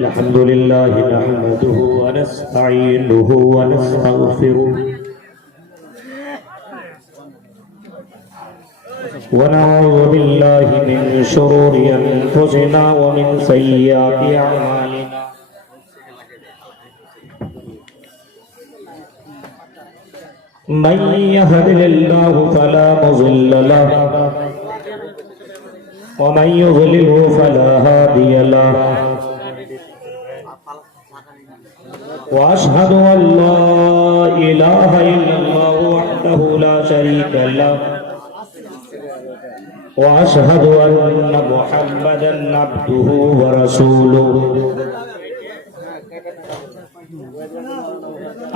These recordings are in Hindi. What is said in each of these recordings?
अल्हम्दुलिल्लाह नहमदुहु व नस्तईनुहु व नस्तगफिरुह व नऊज़ु बिल्लाहि मिन शुरूरि अनफुसिना व मिन सय्यिआति अअमालिना मन यहदिहिल्लाहु फला मुज़िल्ल लहु व मन युज़लिलहु फला हादिय लहु व अशहदु अल्ला इलाहा इल्लल्लाहु वहदहु ला शरीका लहु व अशहदु अन्न मुहम्मदन अब्दुहु व रसूलुहु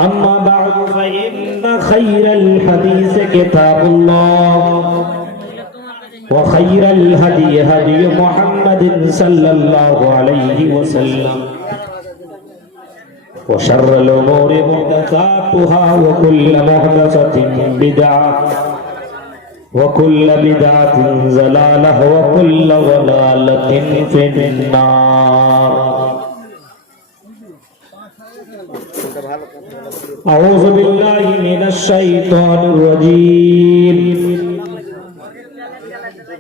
अम्मा बअद फ़इन्न खैरल हदीस किताबुल्लाह व खैरल हदी हदी मुहम्मदिन सल्लल्लाहु अलैहि वसल्लम व शर्रल उमूरि मुहदसातुहा व कुल्लु मुहदसतिन बिदअह व कुल्लु बिदअतिन ज़लालह व कुल्लु ज़लालतिन फिन्नार। अऊज़ु बिल्लाहि मिनश शैतानिर रजीम।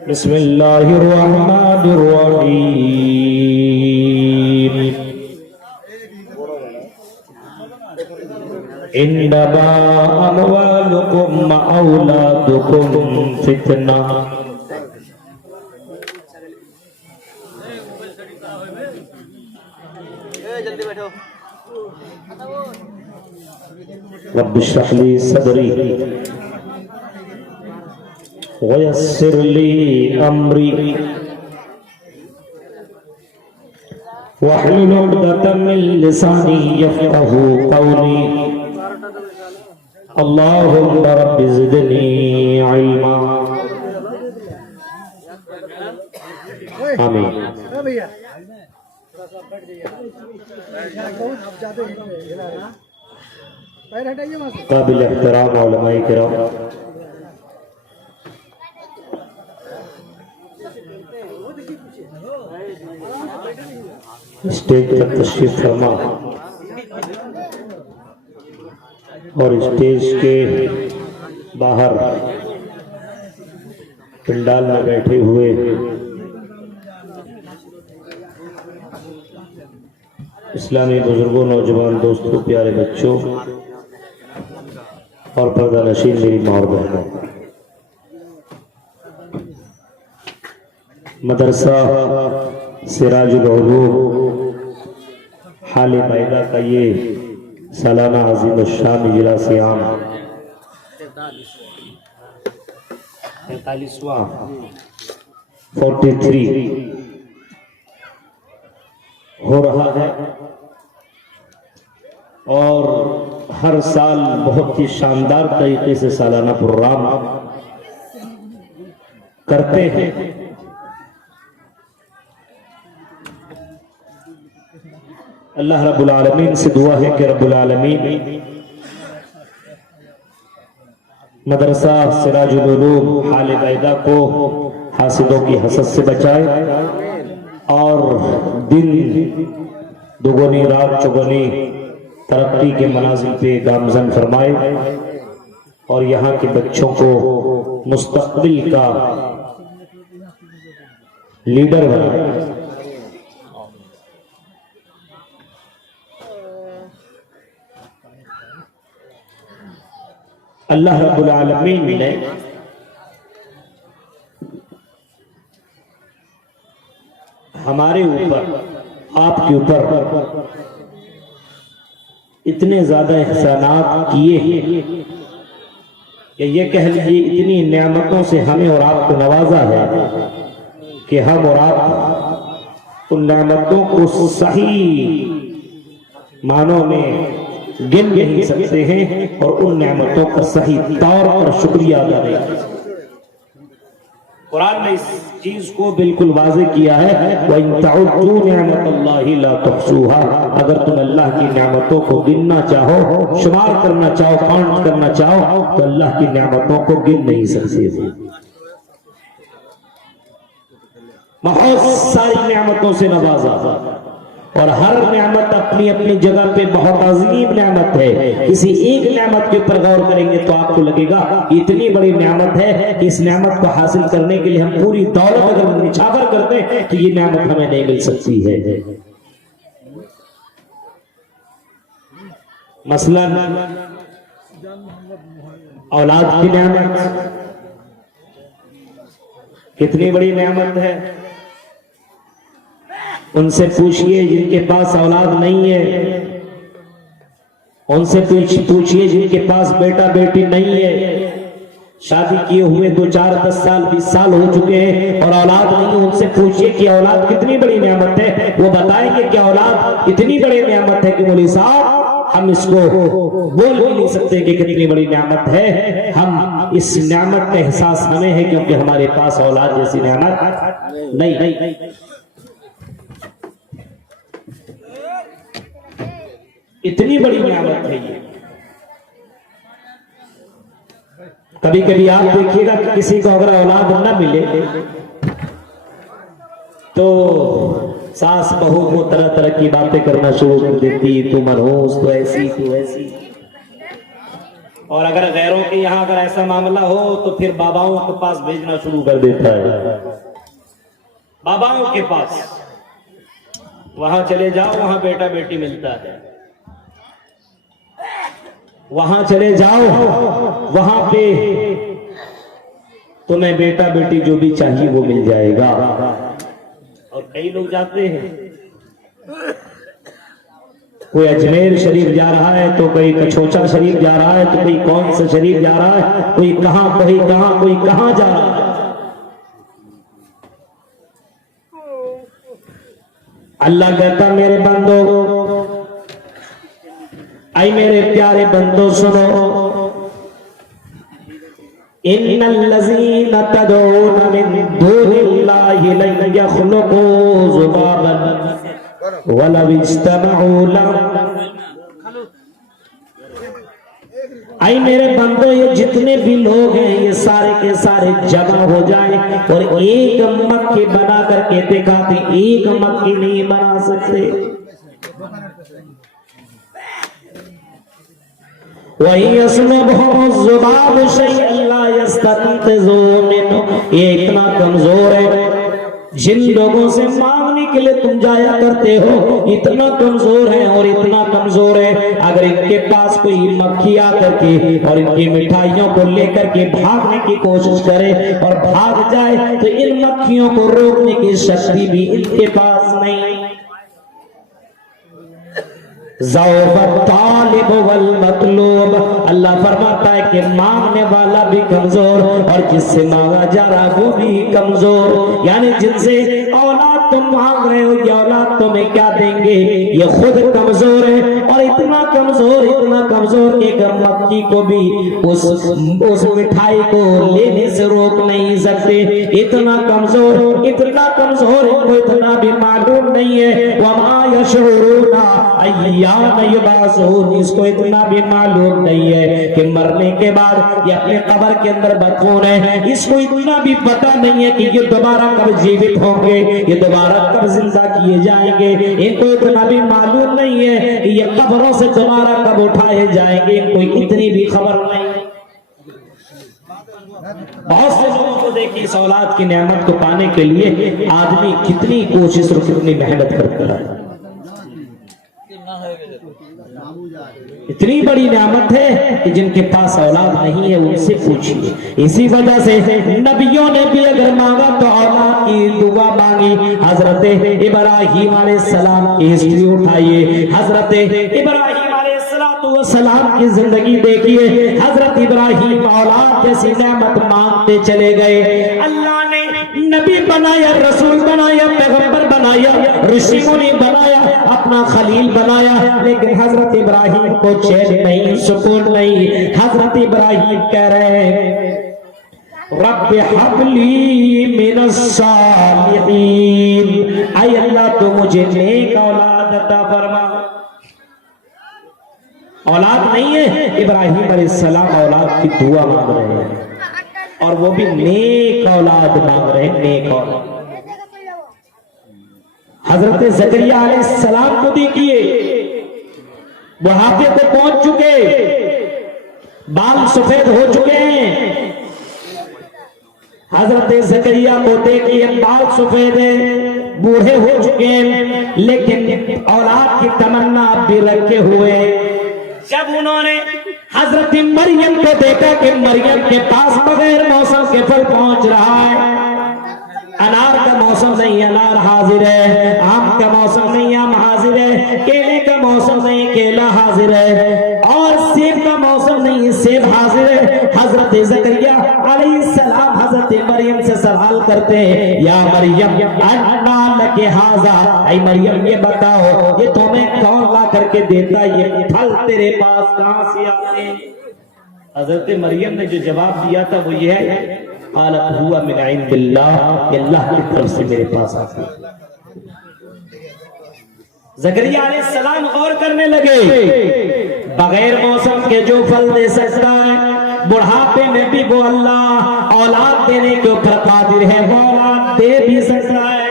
बिस्मिल्लाहिर रहमानिर रहीम। इन्नमा अमवालुकुम व औलादुकुम फितना। रब्बि इश्रह ली सदरी व यस्सिर ली अमरी वहलुल उक़दतम मिन लिसानी यफ़क़हू क़ौली। अल्लाहुम्मा रब्बि ज़िदनी इल्मा। आमीन। काबिल एहतराम उलमाए किराम, स्टेज पर तशरीफ फरमा और स्टेज के बाहर पंडाल में बैठे हुए इस्लामी बुजुर्गों, नौजवान दोस्तों, प्यारे बच्चों और पर्दा नशीन मेरी माँ और बहनों, मदरसा सिराजुल उलूम हाले मैदा का ये सालाना अज़ीम शान इजलास आम 43वां 43 हो रहा है और हर साल बहुत ही शानदार तरीके से सालाना प्रोग्राम करते हैं। अल्लाह रब्बुल आलमीन से दुआ है कि रब्बुल आलमीन मदरसा सिराजुल उलूम हाले मैदा को हासिदों की हसद से बचाए और दिन दुगुनी रात चौगुनी तरक्की के मनाजिल पे गामजन फरमाए और यहाँ के बच्चों को मुस्तक़बिल का लीडर बनाए। अल्लाह रब्बुल आलमीन ने हमारे ऊपर, आपके ऊपर इतने ज्यादा एहसानात किए हैं कि ये कह लीजिए इतनी नेमतों से हमें और आपको नवाजा है कि हम और आप उन नेमतों को सही मानों में गिन नहीं सकते हैं और उन नेमतों का सही तौर पर शुक्रिया अदा नहीं कर सकते। कुरान ने इस चीज को बिल्कुल वाज़ेह किया है, वइन तउद्दू निअमतल्लाहि ला तुहसूहा। अगर तुम अल्लाह की नेमतों को गिनना चाहो, शुमार करना चाहो, काउंट करना चाहो तो अल्लाह की नेमतों को गिन नहीं सकते। बहुत सारी नेमतों से नवाजा और हर नेमत अपनी अपनी जगह पे बहुत अजीम नेमत है। किसी एक नेमत के ऊपर गौर करेंगे तो आपको लगेगा इतनी बड़ी नेमत है कि इस नेमत को हासिल करने के लिए हम पूरी दौलत अगर निछावर करते हैं तो ये नेमत हमें नहीं मिल सकती है। मसलन औलाद की नेमत कितनी बड़ी नेमत है। उनसे पूछिए जिनके पास औलाद नहीं है, उनसे पूछिए जिनके पास बेटा बेटी नहीं है, शादी किए हुए 2, 4, 10 साल 20 साल हो चुके हैं और औलाद नहीं। उनसे पूछिए कि औलाद कितनी बड़ी नेमत है। वो बताएंगे कि औलाद इतनी बड़ी नेमत है कि मौलवी साहब हम इसको बोल भी नहीं सकते कि कितनी बड़ी नेमत है। हम इस नेमत का एहसास हमें है क्योंकि हमारे पास औलाद जैसी नेमत नहीं। इतनी बड़ी नेमत है ये। कभी कभी आप देखिएगा कि किसी को अगर औलाद न मिले तो सास बहू को तरह तरह की बातें करना शुरू कर देती, तू मनहूस, तू ऐसी, तू ऐसी। और अगर गैरों के यहाँ अगर ऐसा मामला हो तो फिर बाबाओं के पास भेजना शुरू कर देता है। बाबाओं के पास, वहां चले जाओ, वहां बेटा बेटी मिलता है। वहां चले जाओ, वहां पे तुम्हें बेटा बेटी जो भी चाहिए वो मिल जाएगा। और कई लोग जाते हैं, कोई अजमेर शरीफ जा रहा है तो कोई कछोचा शरीफ जा रहा है तो कोई कौन सा शरीफ जा रहा है, कोई कहां कोई कहां जा रहा है। अल्लाह कहता मेरे बंदो, आई मेरे प्यारे बंदो सुनो, इन्नल्लज़ीना तदऊना मिन दूनिल्लाहि लन यख़्लुक़ू ज़ुबाबन वलव इज्तमऊ लहु। आई मेरे बंदो, ये जितने भी लोग हैं ये सारे के सारे जमा हो जाएं और एक मक्खी बना करके दिखाते, एक मक्खी नहीं बना सकते। वही ज़ुबाब शैअन ला यस्तंक़िज़ू मिन्हु, ये इतना कमजोर है। जिन लोगों से मांगने के लिए तुम जाया करते हो इतना कमजोर है और इतना कमजोर है, अगर इनके पास कोई मक्खी आकर के और इनकी मिठाइयों को लेकर के भागने की कोशिश करे और भाग जाए तो इन मक्खियों को रोकने की शक्ति भी इनके पास नहीं। अल्लाह फरमाता है कि मांगने वाला भी कमजोर और जिससे मांगा जा रहा वो भी कमजोर। यानी जिनसे औलाद तुम मांग रहे हो ये औलाद तुम्हें क्या देंगे, ये खुद कमजोर है और इतना कमजोर एक मक्खी को भी उस मिठाई को लेने से रोक नहीं सकते। इतना कमजोर इनको इतना भी मालूम नहीं है। वमा यशऊरूना अय्यान युबासून, इसको इतना भी मालूम नहीं है कि मरने के बाद ये अपने कब्र के अंदर मदफून है। इसको इतना भी पता नहीं है कि ये दोबारा कब जीवित होंगे, ये दोबारा कब जिंदा किए जाएंगे। इनको इतना भी मालूम नहीं है कि ये कब्रों से दोबारा कब उठाए जाएंगे, इनको इतनी भी खबर नहीं। बहुत से लोगों को देखिए इस औलाद की नेमत को पाने के लिए आदमी कितनी कोशिश और कितनी मेहनत करता है। इतनी बड़ी नेमत है कि जिनके पास औलाद नहीं है उनसे पूछिए। इसी वजह से नबियों ने भी अगर मांगा तो औलाद की दुआ मांगी। हजरत इब्राहीम अलैहिस्सलाम की हिस्ट्री उठाइए, हजरत इब्राहीम अलैहिस्सलाम की जिंदगी देखिए। हजरत इब्राहीम औलाद जैसी नेमत मांगते चले गए। अल्लाह ने नबी बनाया, रसूल बनाया, पैगंबर बनाया, ऋषि मुनि बनाया, अपना खलील बनाया, लेकिन हजरत इब्राहीम को चैन नहीं, सुकून नहीं। हजरत इब्राहीम कह रहे हैं रब्बि हबली मिनस सालिहीन, ऐ अल्लाह तो मुझे नेक औलाद अता फरमा। औलाद नहीं है, इब्राहीम अलैहिस्सलाम औलाद की दुआ मांग रहे हैं और वो भी नेक औलाद मांग रहे हैं, नेक औलाद। हजरत ज़करिया अलैहिस्सलाम को देखिए, बुढ़ापे को पहुंच चुके, बाल सफेद हो चुके हैं। हजरत ज़करिया को देखिए, बाल सफेद है, बूढ़े हो चुके हैं, लेकिन औलाद की तमन्ना अब भी रखे हुए। जब उन्होंने हजरत मरियम को देखा कि मरियम के पास बगैर मौसम के फल पहुंच रहा है, अनार का मौसम नहीं अनार हाजिर है, आम का मौसम नहीं आम हाजिर है, केले का मौसम नहीं केला हाजिर है, और सेब का मौसम नहीं सेब हाजिर है। हजरत ज़करिया अलैहिस्सलाम हजरत मरियम से सवाल करते हैं, या मरियम अन्ना लके हाजा, ऐ मरियम ये बताओ ये तुम्हें कौन ला करके देता, ये फल तेरे पास कहां से आते हैं? हजरत मरियम ने जो जवाब दिया था वो ये है, हुआ मिन इंदिल्लाह, अल्लाह की तरफ से मेरे पास आती है। ज़करिया अलैहिस्सलाम गौर करने लगे, बगैर मौसम के जो फल दे सकता है, बुढ़ापे में भी वो अल्लाह औलाद देने के ऊपर कादिर है, वो औलाद दे भी सकता है।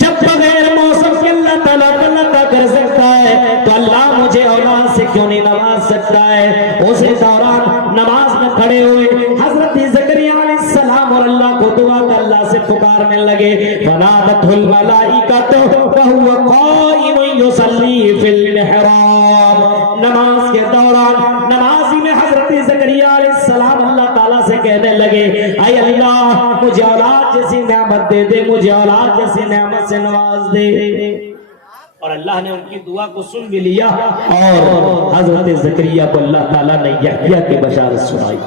जब बगैर मौसम के अल्लाह ताला अता कर सकता है, तो अल्लाह मुझे औलाद से क्यों नहीं नवाज सकता है? उसी दौरान नमाज में खड़े हुए हजरत ज़करिया अलैहिस्सलाम और अल्लाह को दुआ कर अल्लाह से पुकारने लगे। फनादतहुल मलाइकतु वहुवा क़ाइमुन युसल्ली फिल मिहराब। नमाज के दौरान नमाजी में हजरत ज़करिया अलैहिस्सलाम अल्लाह ताला से कहने लगे, ऐ अल्लाह मुझे औलाद जैसी नेमत दे दे, मुझे औलाद जैसी नेमत से नवाज दे। और अल्लाह ने उनकी दुआ को सुन भी लिया, और हजरत ज़करिया को अल्लाह ताला ने यहया की बशारत सुनाई।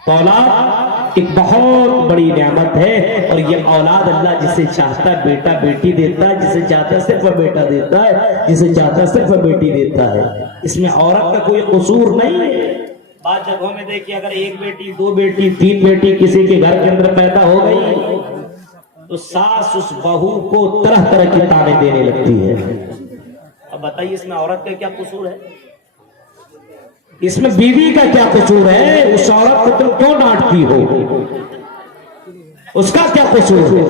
औलाद एक बहुत बड़ी नेमत है, और ये औलाद अल्लाह जिसे चाहता है बेटा बेटी देता है, जिसे चाहता है सिर्फ बेटा देता है, जिसे चाहता है सिर्फ बेटी देता है। इसमें औरत का कोई कसूर नहीं है। बाद जगहों में देखिए, अगर एक बेटी दो बेटी तीन बेटी किसी के घर के अंदर पैदा हो गई, तो सास उस बहू को तरह तरह की ताने देने लगती है। अब बताइए इसमें औरत का क्या कसूर है? इसमें बीवी का क्या कसूर है? उस औरत को तुम क्यों डांटती हो? उसका क्या कसूर है?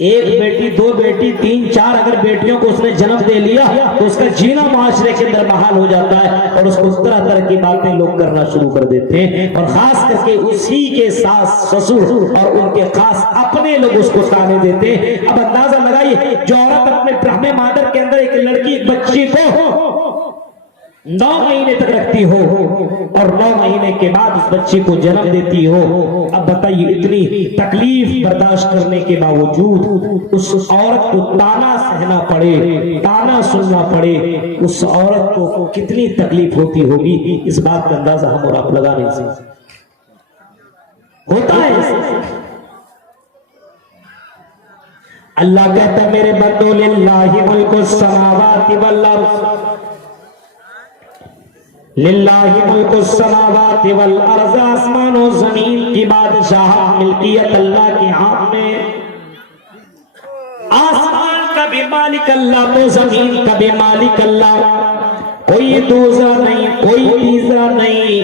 एक बेटी दो बेटी तीन चार अगर बेटियों को उसने जन्म दे लिया, तो उसका जीना माशरे के अंदर बहाल हो जाता है, और उसको तरह तरह की बातें लोग करना शुरू कर देते हैं, और खास करके उसी के सास ससुर और उनके खास अपने लोग उसको ताने देते हैं। अब अंदाजा लगाइए, जो औरत अपने ब्रह्मे मादर के अंदर एक लड़की एक बच्ची को 9 महीने तक रखती हो, और 9 महीने के बाद उस बच्चे को जन्म देती हो, अब बताइए इतनी तकलीफ बर्दाश्त करने के बावजूद उस औरत को ताना सहना पड़े, ताना सुनना पड़े, उस औरत को कितनी तकलीफ होती होगी, इस बात का अंदाजा हम और आप लगा नहीं सकते। होता है। अल्लाह कहता है, मेरे बंदो लिल्लाहि मुल्कुस समावाति वल अर्ज़, लिल्लाहि मुल्कुस समावाति वल अर्ज़, आसमान और जमीन की बादशाह मिल्कियत अल्लाह के हाथ में। आसमान का भी मालिक अल्लाह, तो जमीन का भी मालिक अल्लाह। कोई दूसरा नहीं, कोई तीसरा नहीं,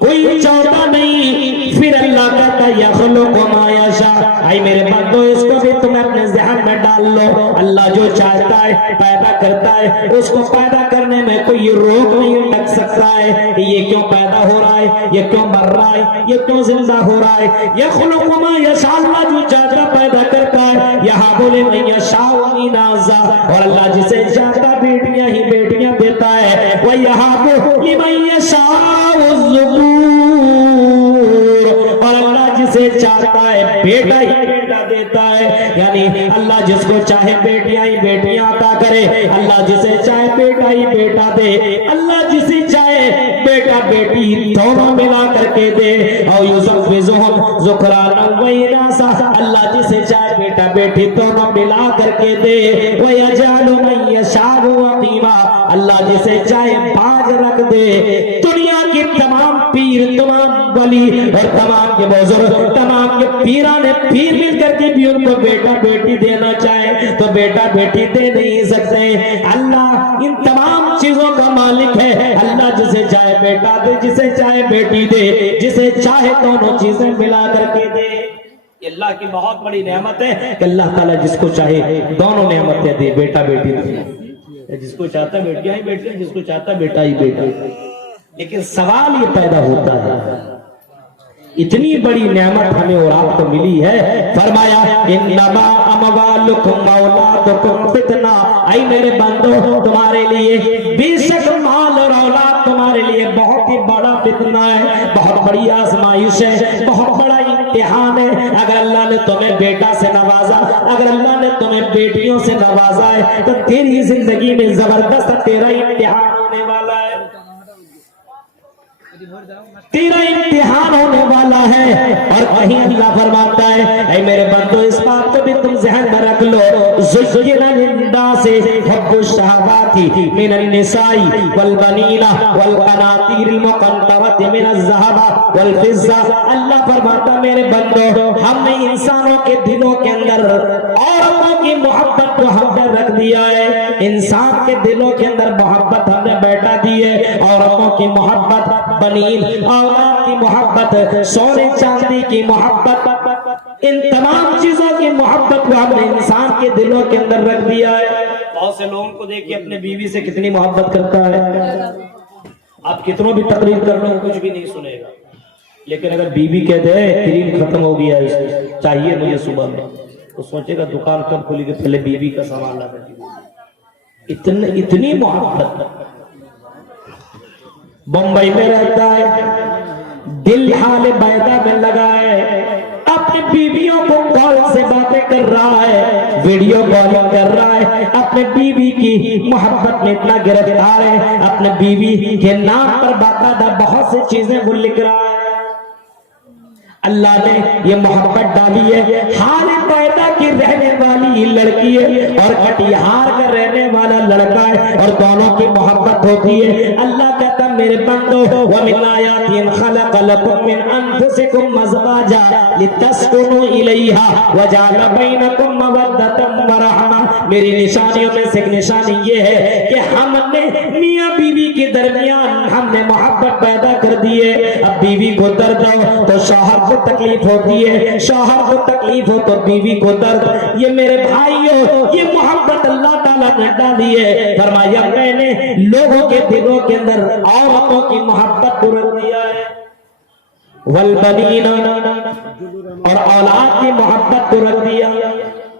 कोई चौथा नहीं। फिर अल्लाह कहता है, यख़्लुक़ु मा यशा। आई मेरे बंदो, इसको भी तुम अपने ज़हन में डाल लो। अल्लाह जो चाहता है पैदा करता है, उसको पैदा करने में कोई रोक नहीं लग सकता है। ये क्यों पैदा हो रहा है, ये क्यों मर रहा है, ये क्यों जिंदा हो रहा है। यख़्लुक़ु मा यशा, अल्लाह जो चाहता पैदा करता है। यहाँ बोले मैं यशाउ इनाज़ा, और अल्लाह जिसे चाहता बेटियां ही बेटियां देता है। वह यहाँ लिमन यशाउ ज़ुकूर, और अल्लाह जिसे चाहता है बेटा ही बेटा देता है। यानी अल्लाह जिसको चाहे बेटियां ही बेटियां अता करे, अल्लाह जिसे चाहे बेटा ही बेटा दे, अल्लाह जिसे चाहे बेटा बेटी दोनों मिला करके दे। और युज़व्विजुहुम ज़ुकरानन व इनासा, अल्लाह जिसे चाहे बेटा बेटी दोनों मिला करके दे। व यजअलु मन यशाउ अक़ीमा, अल्लाह जिसे चाहे बाज रख दे। दुनिया के तमाम पीर, तमाम वली और तमाम के बुजुर्ग, तमाम के पीराने पीर मिल करके भी उनको बेटा बेटी देना चाहे तो बेटा बेटी दे नहीं सकते। अल्लाह इन तमाम चीजों का मालिक है। अल्लाह जिसे चाहे बेटा दे, जिसे चाहे बेटी दे, जिसे चाहे दोनों चीजें मिला करके दे। ये अल्लाह की बहुत बड़ी नेमत है कि अल्लाह ताला जिसको चाहे दोनों नेमतें दे, बेटा बेटी दे। जिसको चाहता बेटियां ही बेटे, जिसको चाहता बेटा ही बेटा। लेकिन सवाल ये पैदा होता है, इतनी बड़ी नेमत हमें और आपको मिली है, फरमाया इन्नमा अमवालुकुम औलादुकुम फितना। आई मेरे बंदो, तुम्हारे लिए बेशक माल और औलाद तुम्हारे लिए बहुत ही बड़ा फितना है, बहुत बड़ी आजमाइश है, बहुत बड़ा इम्तिहान है। अगर अल्लाह ने तुम्हें बेटा से नवाजा, अगर अल्लाह ने तुम्हें बेटियों से नवाजा है, तो तेरी जिंदगी में जबरदस्त तेरा इम्तिहान होने वाला है, तेरा इम्तिहान होने वाला है। और कहीं अल्लाह फरमाता है, ऐ मेरे बंदो इस बात को भी तुम ज़हन में रख लो, ज़ुय्यिना लिन्नासि हुब्बुश शहवाति मिनन निसाई वल बनीना वल क़नातीरिल मुक़न्तरति मिनज़ ज़हबा वल फ़िज़्ज़ा। अल्लाह फरमाता मेरे बंदो, हमने इंसानों के दिलों के अंदर औरतों की मोहब्बत को हमने रख दिया है। इंसान के दिलों के अंदर मोहब्बत हमने बैठा दी है, औरतों की मोहब्बत, बनीन औलाद की मोहब्बत, सोने चांदी की मोहब्बत, इन तमाम चीजों की मोहब्बत को हमने इंसान के दिलों के अंदर रख दिया है। बहुत से लोगों को देखिए अपने बीवी से कितनी मोहब्बत करता है, आप कितनों भी तकरीर कर लो कुछ भी नहीं सुनेगा। लेकिन अगर बीवी कहते हैं क्रीम खत्म हो गया है, चाहिए मुझे सुबह में, तो सोचेगा दुकान कब खुलेगी, पहले बीवी का सामान ला देगी। इतनी मोहब्बत। बम्बई में रहता है, दिल हाल बैदा में लगा है, अपनी बीवियों को कॉल से बातें कर रहा है, वीडियो कॉलिंग कर रहा है, अपने बीवी की मोहब्बत में इतना गिरफ्तार है, अपने बीवी के नाम पर बाकायदा बहुत सी चीजें वो लिख रहा है। अल्लाह ने ये मोहब्बत डाली है, हाल पैदा की रहने वाली लड़की है और कटिहार का रहने वाला लड़का है, और दोनों की मोहब्बत होती है। अल्लाह कहता मेरे बंदो, व मिन आयातिन खलक़ लकुम मिन अनफुसिकुम अज़वाजा लितस्कुनु इलैहा व जअल बैनकुम मवद्दतन व रहमा। मेरी निशानियों में से एक निशानी ये है कि हमने मियां बीवी के दरमियान हमने मोहब्बत पैदा कर दी है। अब बीवी को दर्द हो तो शौहर को तकलीफ होती है, शौहर को तकलीफ हो तो बीवी को दर्द। ये मेरे भाइयों, ये मोहब्बत अल्लाह ताला ने डाली है। फरमाया मैंने लोगों के दिलों के अंदर औरतों की मोहब्बत को रख दिया है, वल बनीना और औलाद की मोहब्बत को रख दिया।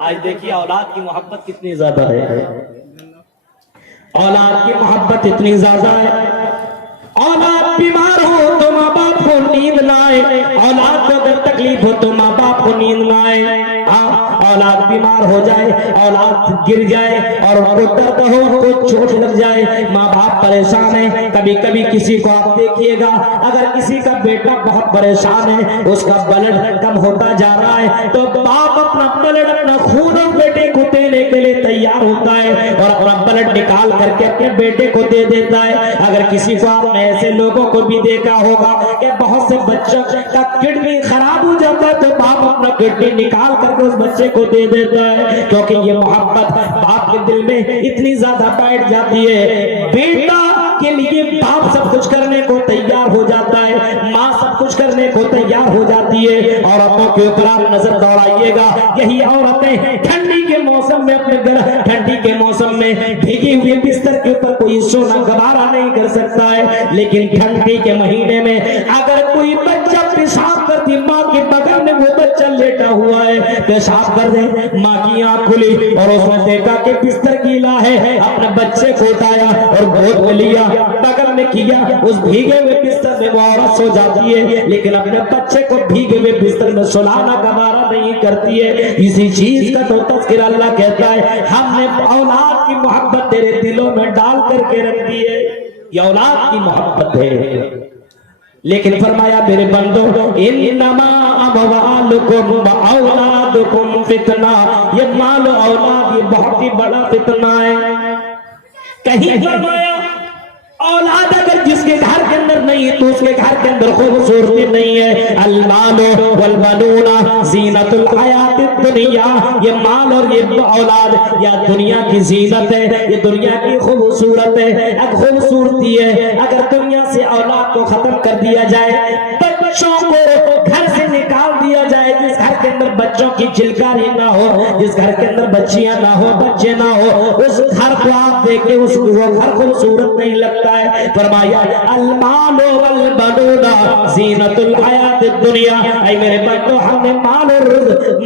आज देखिए औलाद की मोहब्बत कितनी ज्यादा है, औलाद की मोहब्बत इतनी ज्यादा है। औलाद बीमार हो तो माँ बाप को नींद ना आए, औलाद को अगर तकलीफ हो तो माँ बाप को नींद ना आए। औलाद बीमार हो जाए, औलाद गिर जाए और उनको दर्द हो, उनको चोट लग जाए, माँ बाप परेशान है। कभी कभी किसी को आप देखिएगा, अगर किसी का बेटा बहुत परेशान है, उसका ब्लड कम होता जा रहा है, तो बाप अपना ब्लड, अपना खून बेटे को देने के लिए तैयार होता है और अपना ब्लड निकाल करके अपने बेटे को दे देता है। अगर किसी को आपने ऐसे लोगों को भी देखा होगा कि बहुत से बच्चों का किडनी खराब हो जाता है, तो बाप अपना किडनी निकाल करके उस बच्चे को दे देता है, क्योंकि ये मोहब्बत बाप के दिल में इतनी ज्यादा बैठ जाती है। बेटा के लिए बाप सब कुछ करने को तैयार हो जाता है, माँ सब कुछ करने को तैयार हो जाती है। औरतों के ऊपर आप नजर दौड़ाइएगा, यही औरतें ठंडी के मौसम में अपने घर, ठंडी के मौसम में भीगे हुए बिस्तर के ऊपर कोई सोना गवारा नहीं कर सकता है, लेकिन ठंडी के महीने में अगर कोई बच्चा पेशाब करती, माँ के बगल में वो बच्चा लेटा हुआ है, पेशाब कर दे, माँ की आंख खुली और उसने देखा कि बिस्तर गीला है, अपने बच्चे को उठाया और गोद में लिया, बगल में किया, उस भीगे हुए बिस्तर में वो औरत सो जाती है, लेकिन अपने बच्चे को भीगे हुए बिस्तर में सुलाना गवारा नहीं करती है। इसी चीज का तो तज़किरा अल्लाह कहता है, हमने औलाद की मोहब्बत तेरे दिलों में डाल करके रख दी है, ये औलाद की मोहब्बत है। लेकिन फरमाया मेरे बंदो, इन्नमा अमवालुकुम व औलादुकुम फितना, ये माल औलाद ये बहुत ही बड़ा फितना है। कहीं फरमाया औलाद अगर जिसके घर के अंदर नहीं तो उसके घर के अंदर खूबसूरती नहीं है। अलमालो वल बनूना ज़ीनतुल हयातिद दुनिया, ये माल और ये औलाद या दुनिया की जीनत है, ये दुनिया की खूबसूरत है, खूबसूरती है। अगर दुनिया से औलाद को खत्म कर दिया जाए, बच्चों को घर से निकाल दिया जाए, जिस घर के अंदर चिलकारी ना हो, जिस घर के अंदर बच्चियां ना हो, बच्चे ना हो, उस घर को आप देखे उस घर खूबसूरत नहीं लगता है। फरमाया अल-माल वल बनूना ज़ीनतुल हयातिद दुनिया, ऐ मेरे बंदो हमने माल और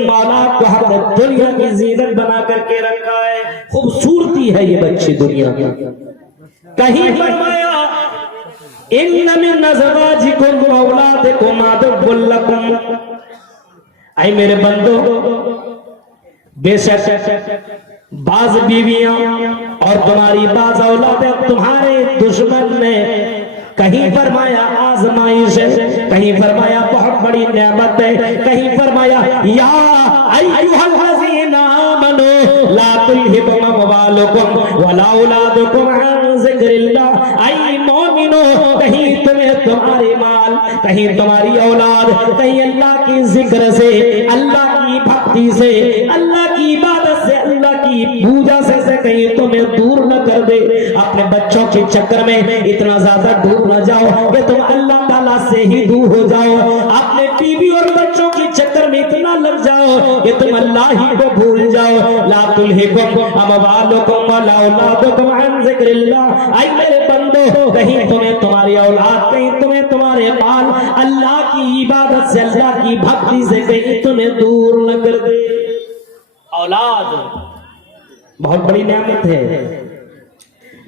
मौला को हमने दुनिया की ज़ीनत बना करके रखा है, खूबसूरती है ये बच्चे दुनिया की। कहीं फरमाया इन्न मिन अज़वाजिकुम व औलादिकुम अदुव्वुल लकुम, ऐ मेरे बंदो बेशक बाज बीवियां और तुम्हारी बाज औलादें तुम्हारे दुश्मन ने, कहीं फरमाया आजमाइश है, कहीं फरमाया बहुत बड़ी नेमत है, कहीं फरमाया या अय्युहल्लज़ीना आमनू ला तुल्हिकुम अमवालुकुम वला औलादुकुम अन ज़िक्रिल्लाह, ऐ मोमिनो कहीं तुम्हें तुम्हारे माल, कहीं तुम्हारी औलाद, कहीं अल्लाह की जिक्र से, अल्लाह की भक्ति से, अल्लाह की इबादत से, अल्लाह की पूजा से कहीं तुम्हें दूर न कर दे। अपने बच्चों के चक्कर में इतना ज्यादा डूब न जाओ कि तुम अल्लाह ताला से ही दूर हो जाओ। अपने बीवी और बच्चों के चक्कर में इतना लग जाओ कि तुम अल्लाह ही को भूल जाओ। ला तुल्हिकुम अमवालुकुम वला औलादुकुम अन ज़िक्रिल्लाह, ऐ मेरे बंदो कहीं तुम्हें तुम्हारी औलाद, कहीं तुम्हें तुम्हारे माल अल्लाह की इबादत से, अल्लाह की भक्ति से कहीं तुम्हें दूर न कर दे। औलाद बहुत बड़ी नेमत है,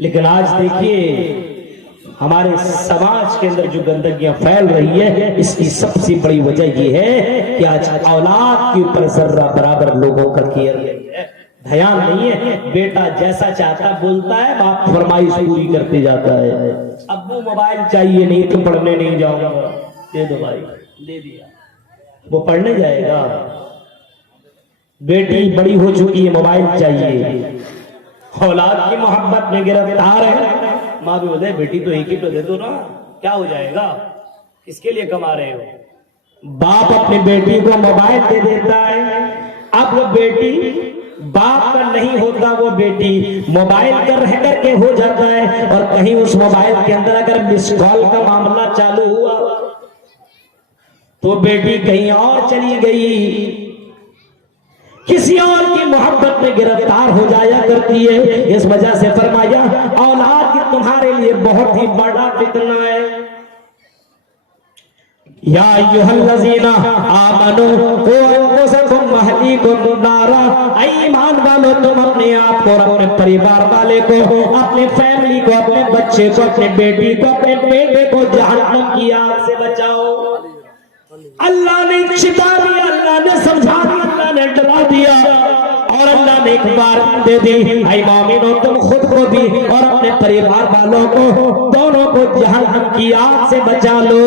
लेकिन आज देखिए हमारे समाज के अंदर जो गंदगियां फैल रही है, इसकी सबसे बड़ी वजह यह है कि आज औलाद के ऊपर जर्रा बराबर लोगों का केयर नहीं है, ध्यान नहीं है। बेटा जैसा चाहता बोलता है, बाप फरमाइश पूरी करते जाता है। अब्बू मोबाइल चाहिए, नहीं तो पढ़ने नहीं जाऊंगा, दे दो भाई, दे दिया, वो पढ़ने जाएगा। बेटी बड़ी हो चुकी है, मोबाइल चाहिए, औलाद की मोहब्बत में गिरफ्तार है, माँ भी बोले बेटी तो एक ही तो दे दो ना, क्या हो जाएगा, इसके लिए कमा रहे हो। बाप अपनी बेटी को मोबाइल दे देता है, अब वो बेटी बाप का नहीं होता, वो बेटी मोबाइल का रह करके हो जाता है। और कहीं उस मोबाइल के अंदर अगर मिस कॉल का मामला चालू हुआ तो बेटी कहीं और चली गई, किसी और की मोहब्बत में गिरफ्तार हो जाया करती है। इस वजह से फरमाया औलाद की तुम्हारे लिए बहुत ही बड़ा फितना है। या अय्युहल्लज़ीना आमनू क़ू अनफुसकुम व अहलीकुम नारा, ऐ ईमान वालों तुम अपने आप को और अपने परिवार वाले को, अपने फैमिली को, अपने बच्चे को, अपने बेटी को, अपने बेटे को जहन्नम की आग से बचाओ। अल्लाह ने छिपा दिया, अल्लाह ने समझा दिया, अल्लाह ने डरा दिया और अल्लाह ने एक बार दे दी। ऐ मोमिनो तुम खुद को भी और अपने परिवार वालों को, दोनों को जहन्नम की आग से बचा लो।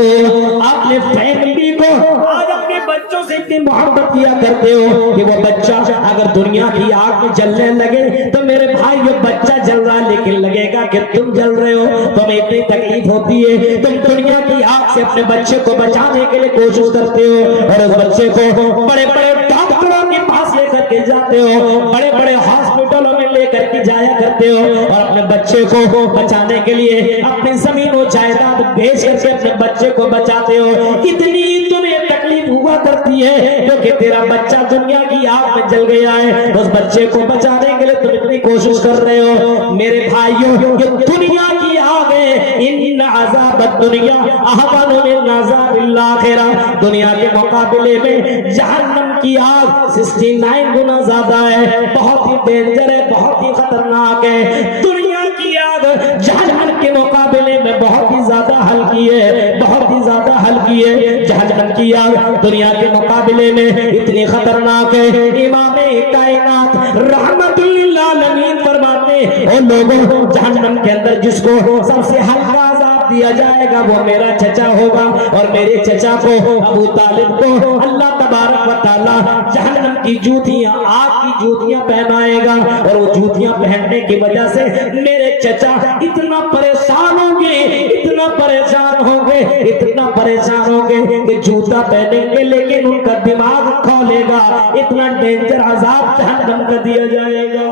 अपने फैमिली को, आज अपने बच्चों से इतनी मोहब्बत किया करते हो कि वो बच्चा अगर दुनिया की आग में जलने लगे तो मेरे भाई ये बच्चा जल रहा है, लेकिन लगेगा कि तुम जल रहे हो, तुम्हें इतनी तकलीफ होती है, तुम दुनिया की आग से अपने बच्चे को बचाने के लिए कोशिश करते हो और उस बच्चे को बड़े बड़े डॉक्टरों के पास लेकर के जाते हो, बड़े बड़े हॉस्पिटलों में लेकर के जाया करते हो और अपने बच्चे को बचाने के लिए अपनी जमीन और जायदाद बेच करके अपने बच्चे को बचाते हो। इतनी तुम्हें तकलीफ हुआ करती है क्योंकि तेरा बच्चा दुनिया की आग में जल गया है, उस बच्चे को बचाने के लिए तुम इतनी कोशिश कर रहे हो। मेरे भाइयों, ये दुनिया की आग है, इन अज़ाबद दुनिया अहवनु मिन अज़ाबिल आखिरह, दुनिया के मुकाबले में जहन्नम की आग 69 गुना ज्यादा है, बहुत ही डेंजर है, बहुत ही खतरनाक है। दुनिया की आग जहन्नम के मुकाबले में बहुत ही ज्यादा हल्की है, बहुत ही ज्यादा हल्की है। जहन्नम की आग दुनिया के मुकाबले में इतनी खतरनाक है। इमाम कायनात रहमतुल लिल आलमीन फरमाते और लोगों, जहन्नम के अंदर जिसको सबसे हल्का अज़ाब दिया जाएगा वो मेरा चचा होगा और मेरे चचा को, अबू तालिब को अल्लाह तबारक व तआला जहन्नम की जूतियां, आग की जूतियां पहनाएगा और वो जूतियां पहनने की वजह से मेरे चचा इतना परेशान होंगे, इतना परेशान होंगे, इतना परेशान होंगे कि जूता पहनेंगे लेकिन उनका दिमाग खोलेगा। इतना डेंजर अज़ाब जहन्नम का दिया जाएगा।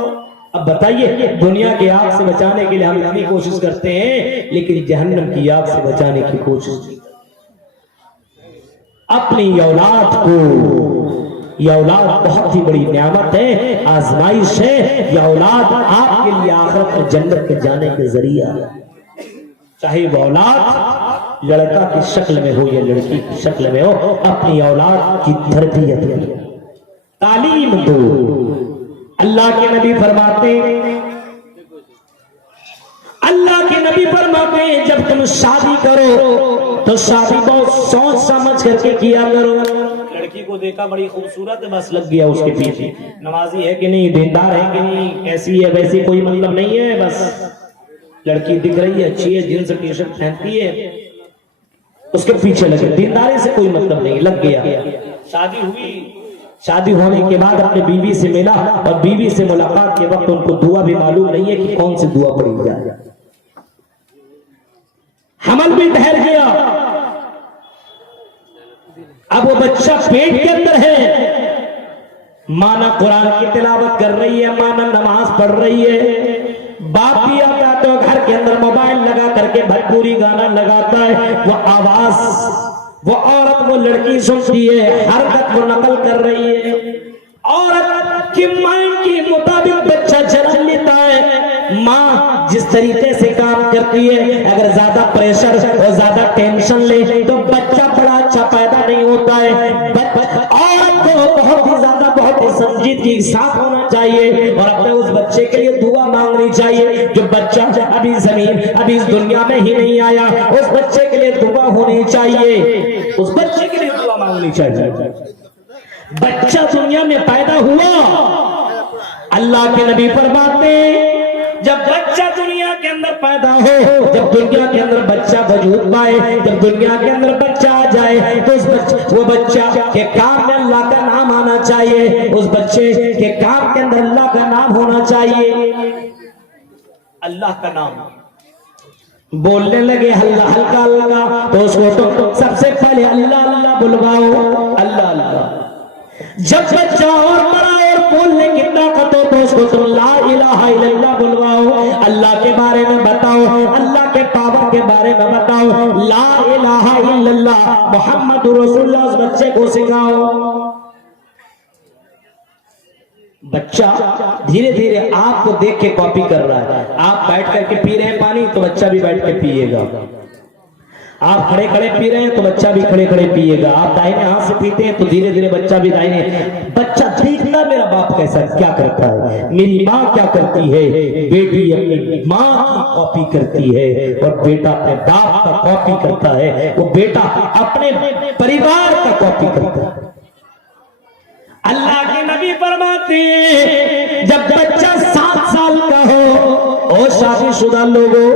अब बताइए, दुनिया की आग से बचाने के लिए हम इतनी कोशिश करते हैं, लेकिन जहन्नम की आग से बचाने की कोशिश नहीं। अपनी औलाद को यह औलाद बहुत ही बड़ी नेमत है, आजमाइश है। यह औलाद आपके लिए आखिरत में जन्नत के जाने के जरिया है। चाहे वो औलाद लड़का की शक्ल में हो या लड़की की शक्ल में हो, अपनी औलाद की तरबियत करो, तालीम दो। अल्लाह के नबी फरमाते जब तुम शादी करो तो शादी बहुत सोच समझ करके किया करो। लड़की को देखा बड़ी खूबसूरत है, बस लग गया उसके पीछे, नमाजी है कि नहीं, दीनदार है कि नहीं, कैसी है वैसी कोई मतलब नहीं है, बस लड़की दिख रही है, अच्छी है, जींस टी शर्ट पहनती है, उसके पीछे लगे, दीनदारी से कोई मतलब नहीं, लग गया। शादी हुई, शादी होने के बाद अपने बीवी से मिला और बीवी से मुलाकात के वक्त उनको दुआ भी मालूम नहीं है कि कौन सी दुआ पढ़ी जाए। हमल भी ठहर गया, अब वो बच्चा पेट के अंदर है, माना कुरान की तिलावत कर रही है, माना नमाज पढ़ रही है। बाप भी आता तो घर के अंदर मोबाइल लगा करके भोजपुरी गाना लगाता है, वो आवाज वो औरत वो लड़की सुनती है, हरकत वो नकल कर रही है, औरत की माइंड के मुताबिक बच्चा जन्म लेता है। माँ जिस तरीके से काम करती है, अगर ज्यादा प्रेशर और ज्यादा टेंशन ले तो बच्चा बड़ा अच्छा पैदा नहीं होता है। औरत को बहुत ही ज्यादा बहुत ही संजीदगी के साथ होना चाहिए और अपने उस बच्चे के लिए दुआ मांगनी चाहिए। जो बच्चा अभी जमीन अभी इस दुनिया में ही नहीं आया, उस बच्चे के लिए दुआ होनी चाहिए, उस बच्चे के लिए दुआ मांगनी चाहिए। बच्चा दुनिया में पैदा हुआ, अल्लाह के नबी फरमाते जब बच्चा दुनिया के अंदर पैदा हो, जब दुनिया के अंदर बच्चा वजूद पाए, जब दुनिया के अंदर बच्चा आ जाए तो वो बच्चा के काम में अल्लाह का नाम आना चाहिए, उस बच्चे के काम के अंदर अल्लाह का नाम होना चाहिए। अल्लाह का नाम बोलने लगे हल्ला हल्का अल्लाह, तो उसको तो सबसे पहले अल्लाह अल्लाह बुलवाओ, अल्लाह अल्लाह। जब बच्चा और बड़ा और बोलने की ताकत हो तो उसको तुम ला इलाहा इल्लल्लाह बुलवाओ, अल्लाह के बारे में बताओ, अल्लाह के पावर के बारे में बताओ, ला इलाहा इल्लल्लाह मुहम्मदुर रसूलुल्लाह उस बच्चे को सिखाओ। बच्चा धीरे धीरे आपको देख के कॉपी कर रहा है। आप बैठ करके पी रहे हैं पानी तो बच्चा भी बैठ के पिएगा, आप खड़े खड़े पी रहे हैं तो बच्चा भी खड़े खड़े पिएगा, आप दाहिने हाथ से पीते हैं तो धीरे धीरे बच्चा भी दाहिने। बच्चा देखता मेरा बाप कैसा क्या करता है, मेरी माँ क्या करती है। बेटी अपनी माँ की कॉपी करती है और बेटा अपने बाप का कॉपी करता है, वो बेटा अपने परिवार का कॉपी करता है। अल्लाह के नबी फरमाते जब बच्चा 7 साल का हो और शादीशुदा लोगों,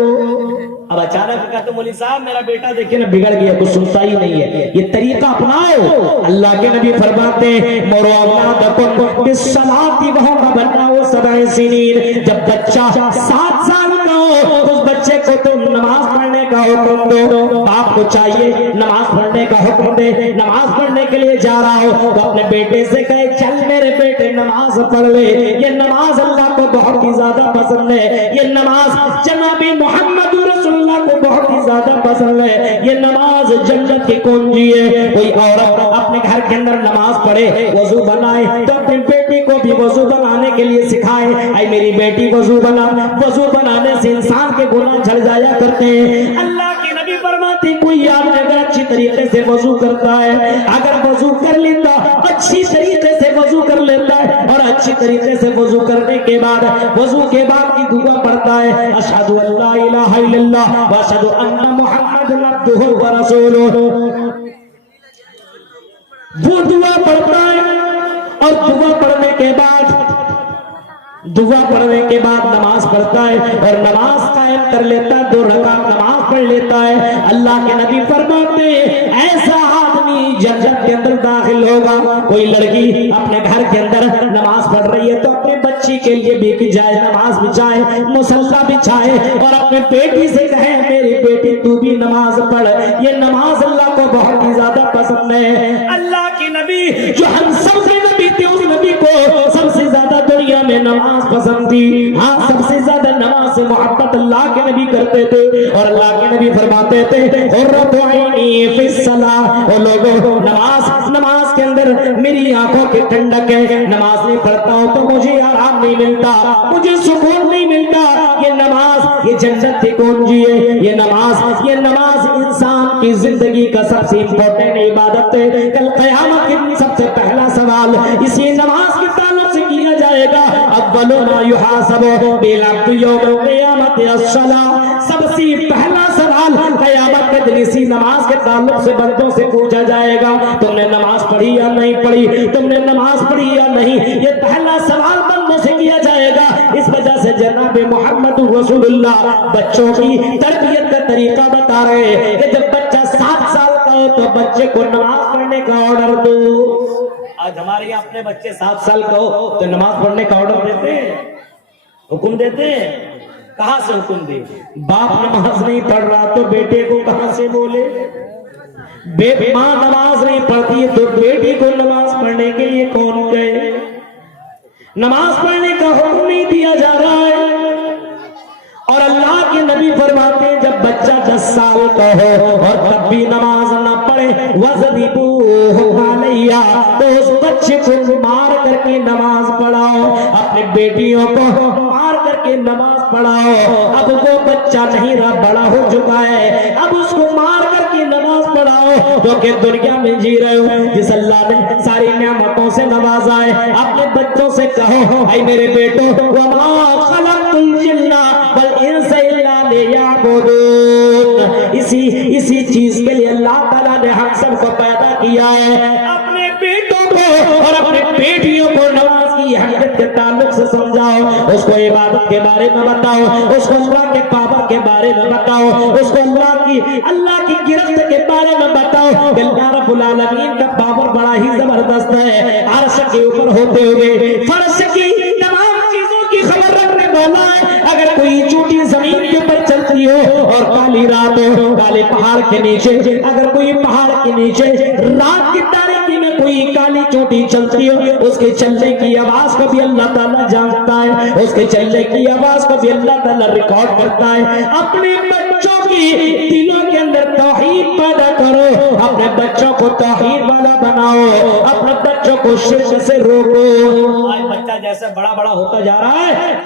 अब अचानक कहा तो मौलवी साहब मेरा बेटा देखिए ना बिगड़ गया, कुछ सुनता ही नहीं है, ये तरीका अपनाओ। अल्लाह के नबी फरमाते मरो औलादकुम बिस्सलाति व हुम अबनाउ सब'i सिनीन, जब बच्चा 7 साल का हो उस बच्चे को तुम नमाज पढ़ने का हुक्म दो। बाप को चाहिए नमाज पढ़ने का हुक्म दे, नमाज पढ़ने के लिए जा रहा हो तो अपने बेटे से कहे चल मेरे बेटे नमाज पढ़ ले, ये नमाज अल्लाह को बहुत ही ज्यादा पसंद है, ये नमाज जनाबी मोहम्मद रसूलुल्लाह को बहुत ही ज्यादा पसंद है, ये नमाज जन्नत की कुंजी है। कोई औरत अपने घर के अंदर नमाज पढ़े, वजू बनाए तो अपनी बेटी को भी वजू बनाने के लिए सिखाए। आई मेरी बेटी वजू बना, वजू बनाने से इंसान के गुनाह झड़ जाया करते हैं। अल्लाह के नबी फरमाते कोई अगर अच्छी तरीके से वजू करता है, अगर वजू कर लेता अच्छी तरीके से वजू कर लेता है और अच्छी तरीके से वजू करने के बाद वजू के बाद की दुआ पढ़ता है अशहदु अल्ला इलाहा इल्लल्लाह व अशहदु अन्ना मुहम्मदन अब्दुहु व रसूलुहु, वो दुआ पढ़ता है और दुआ पढ़ने के बाद नमाज पढ़ता है और नमाज कायम कर लेता है, 2 रकात नमाज पढ़ लेता है। अल्लाह के नबी फरमाते ऐसा आदमी जन्नत के अंदर दाखिल होगा। कोई लड़की अपने घर के अंदर नमाज पढ़ रही है तो अपने बच्ची के लिए भी जाए नमाज बिछाए, मुसल्ला बिछाए और अपने बेटी से कहे मेरी बेटी तू भी नमाज पढ़, ये नमाज अल्लाह को बहुत ही ज्यादा पसंद है। अल्लाह के नबी जो हम सबसे नबी थे उस नबी को सबसे ज्यादा दुनिया में नमाज पसंद थी। हाँ सबसे ज्यादा नमाज से मोहब्बत अल्लाह के नबी करते थे और अल्लाह के नबी फरमाते थे नमाज के अंदर मेरी आंखों की ठंडक है, नमाज नहीं पढ़ता हूं तो मुझे आराम नहीं मिलता, मुझे सुकून नहीं मिलता। ये नमाज, ये जन्नत की कुंजी है, ये नमाज इंसान की जिंदगी का सबसे इंपॉर्टेंट इबादत है। कल क़यामत के दिन सबसे पहला सवाल इसी नमाज के ताल्लुक से किया जाएगा। अव्वलु मा युहासबु बिल अब्दु यौमल क़ियामति अस्सलाह, सबसे पहला सवाल क़यामत के दिन इसी नमाज के ताल्लुक से बंदों से पूछा जाएगा, तुमने नमाज पढ़ी या नहीं पढ़ी, तुमने नमाज पढ़ी या नहीं। ये पहला सवाल बंदों से किया जाएगा। इस वजह से जनाब मोहम्मद रसूलुल्लाह बच्चों की तरबियत का तरीका बता रहे हैं कि जब बच्चा 7 साल का हो तो बच्चे को नमाज पढ़ने का ऑर्डर दो। आज हमारे यहाँ अपने बच्चे 7 साल का हो तो नमाज पढ़ने का ऑर्डर देते हैं, हुक्म देते हैं। कहां से हुक्म दे? बाप नमाज नहीं पढ़ रहा तो बेटे को कहां से बोले? माँ नमाज नहीं पढ़ती तो बेटी को नमाज पढ़ने के लिए कौन कहे? नमाज पढ़ने का हुक्म नहीं दिया जा रहा है। और अल्लाह के नबी फरमाते हैं जब बच्चा 10 साल का हो और तब भी नमाज ना पढ़े वज़रिबूहु अलैहा, तो उस बच्चे को मार करके नमाज पढ़ाओ। अपनी बेटियों को मार करके नमाज पढ़ाओ। अब वो बच्चा नहीं रहा, बड़ा हो चुका है, अब उसको मार करके नमाज पढ़ाओ। क्योंकि दुनिया में जी रहे हो जिस अल्लाह ने सारी नेमतों से नवाजा है, अपने बच्चों से कहो ऐ मेरे बेटो वमा खलक़तुल जिन्ना वल इंसा इल्ला लियअबुदून, इसी चीज के लिए अल्लाह ताला ने हम सबको पैदा किया है। अपने बेटों को और अपने बेटियों को नमाज की अहमियत के ताल्लुक से समझाओ, उसको इबादत के बारे में बताओ, उसको अल्लाह के पावर के बारे में बताओ, उसको अल्लाह की गिरफ्त के बारे में बताओ। अल्लाह रब्बुल आलमीन का पावर बड़ा ही जबरदस्त है। अर्श के ऊपर होते हुए फर्श की तमाम चीजों की खबर रखने वाला है। अगर कोई चोटी जमीन के ऊपर चलती हो और काली रात हो, काले पहाड़ के नीचे, अगर कोई पहाड़ के नीचे रात की तारीकी में कोई काली चोटी चलती हो, उसके चलने की आवाज को भी अल्लाह ताला जानता है, उसके चलने की आवाज को भी अल्लाह ताला रिकॉर्ड करता है। अपने बच्चों की दिलों के अंदर तौहीद पैदा करो, अपने बच्चों को तौहीद वाला बनाओ, अपने बच्चों को शिर्क से रोको। आज बच्चा जैसे बड़ा बड़ा होता जा रहा है